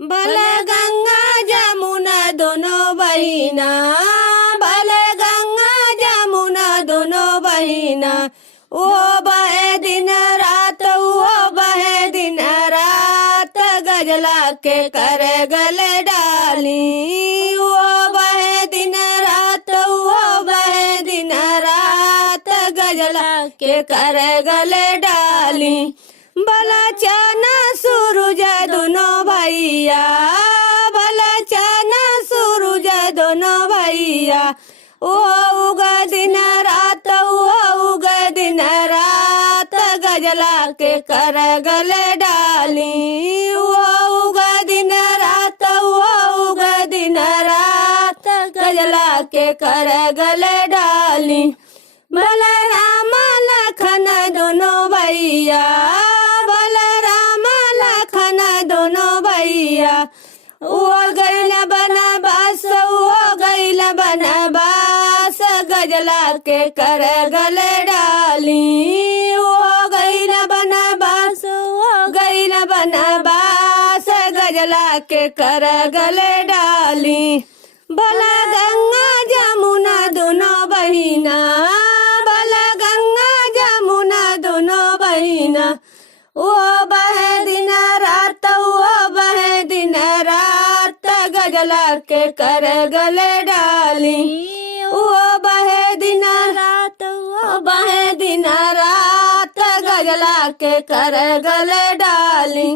बल गंगा जमुना दोनों बहिना, बल गंगा जमुना दोनों बहिना। वो बहे दिन रात, वो बहे दिन रात, गजला के कर गले डाली। वो बहे दिन रात, वो बहे दिन रात, गजला के कर गले डाली। भला चाना सूरज दोनों भैया, भला चाना सूरज दोनों भैया। वो उगा दिन रात, वो उगा दिन रात, गजला के कर गले डाली। वो उगा दिन रात, वो उगा दिन रात, गजला के कर गले डाली। भला राम लखन दोनों भैया, वो गैल बनवास, वो गैल बनवास, गजला के कर गले डाली। वो गैल बनवास, वो गैल बनवास, गजला के कर गले डाली। भला गंगा जमुना दोनों बहिना, भला गंगा जमुना दोनों बहिना। वो बहे दिन रात, वो बहे दिन रात, गजला के कर गले डाली। वो बहे दिन रात, वो बहे दिन रात, गजला के कर गले डाली।